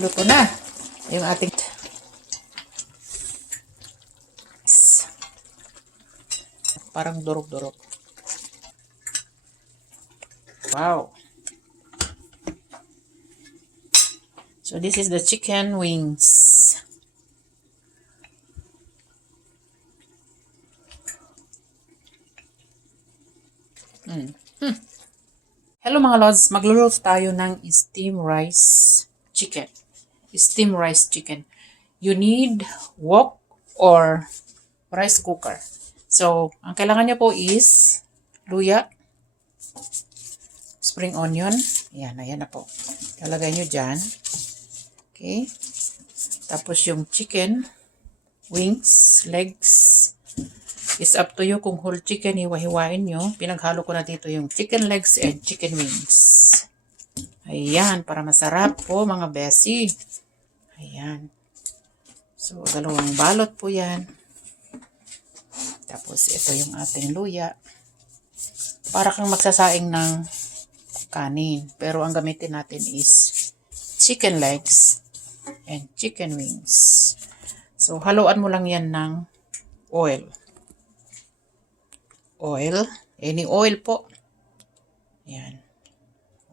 Luto na yung ating parang durog-durog. Wow. So this is the chicken wings. Hello mga lods, magluluto tayo ng steam rice chicken. Steam rice chicken. You need wok or rice cooker. So, ang kailangan niyo po is luya, spring onion. Ayan na po. Lalagay nyo dyan. Okay. Tapos yung chicken, wings, legs. It's up to you kung whole chicken, hiwa-hiwain nyo. Pinaghalo ko na dito yung chicken legs and chicken wings. Ayan, para masarap po mga besi. Ayan. So, dalawang balot po yan. Tapos, ito yung ating luya. Para kang magsasaing ng kanin. Pero ang gamitin natin is chicken legs and chicken wings. So, haluan mo lang yan ng oil. Oil. Any oil po. Yan.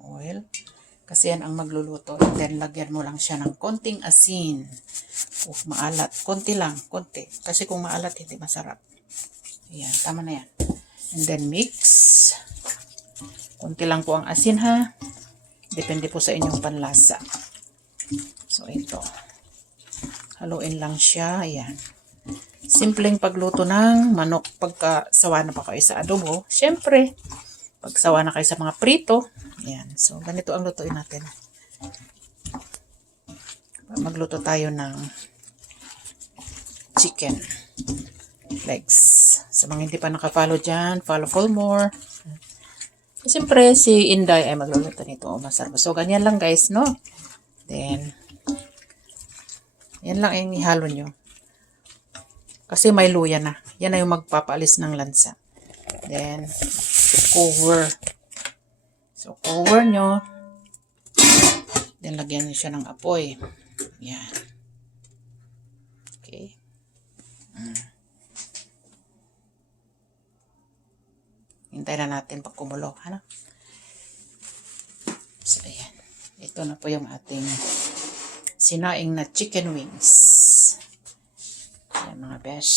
Oil. Kasi yan ang magluluto. And then, lagyan mo lang siya ng konting asin. Maalat. Konti lang. Konti. Kasi kung maalat, hindi masarap. Ayan. Tama na yan. And then, mix. Konti lang po ang asin ha. Depende po sa inyong panlasa. So, ito. Haluin lang siya. Ayan. Simpleng pagluto ng manok pagka sawa na pa kayo sa adobo. Siyempre, pag sawa na kayo sa mga prito. Ayan. So, ganito ang lutuin natin. Magluto tayo ng chicken legs. Sa mga hindi pa nakafollow dyan, follow for more. Siyempre, si Inday ay magluluto nito. Masarap. So, ganyan lang guys, no? Then, yan lang yung ihalo nyo. Kasi may luya na. Yan na yung magpapaalis ng lansa. Then, cover. So, cover nyo. Then, lagyan nyo siya ng apoy. Yan. Okay. Hintayin na natin pag kumulo. Ano? So, ayan. Ito na po yung ating sinaing na chicken wings. Ayan mga besh.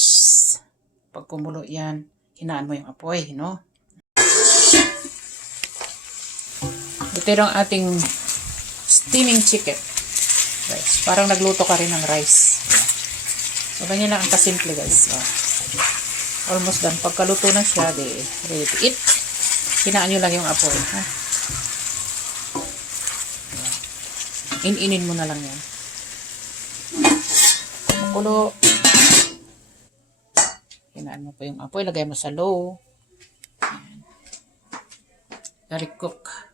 Pag kumulo yan, hinaan mo yung apoy, no? Ito yung ating steaming chicken. Rice. Parang nagluto ka rin ng rice. So, ganyan lang ang kasimple guys. So, almost done. Pagkaluto na siya, ready to eat. Hinaan nyo lang yung apoy. Ha? In-inin mo na lang yan. Makulo. Hinaan mo pa yung apoy. Lagay mo sa low. Very cook.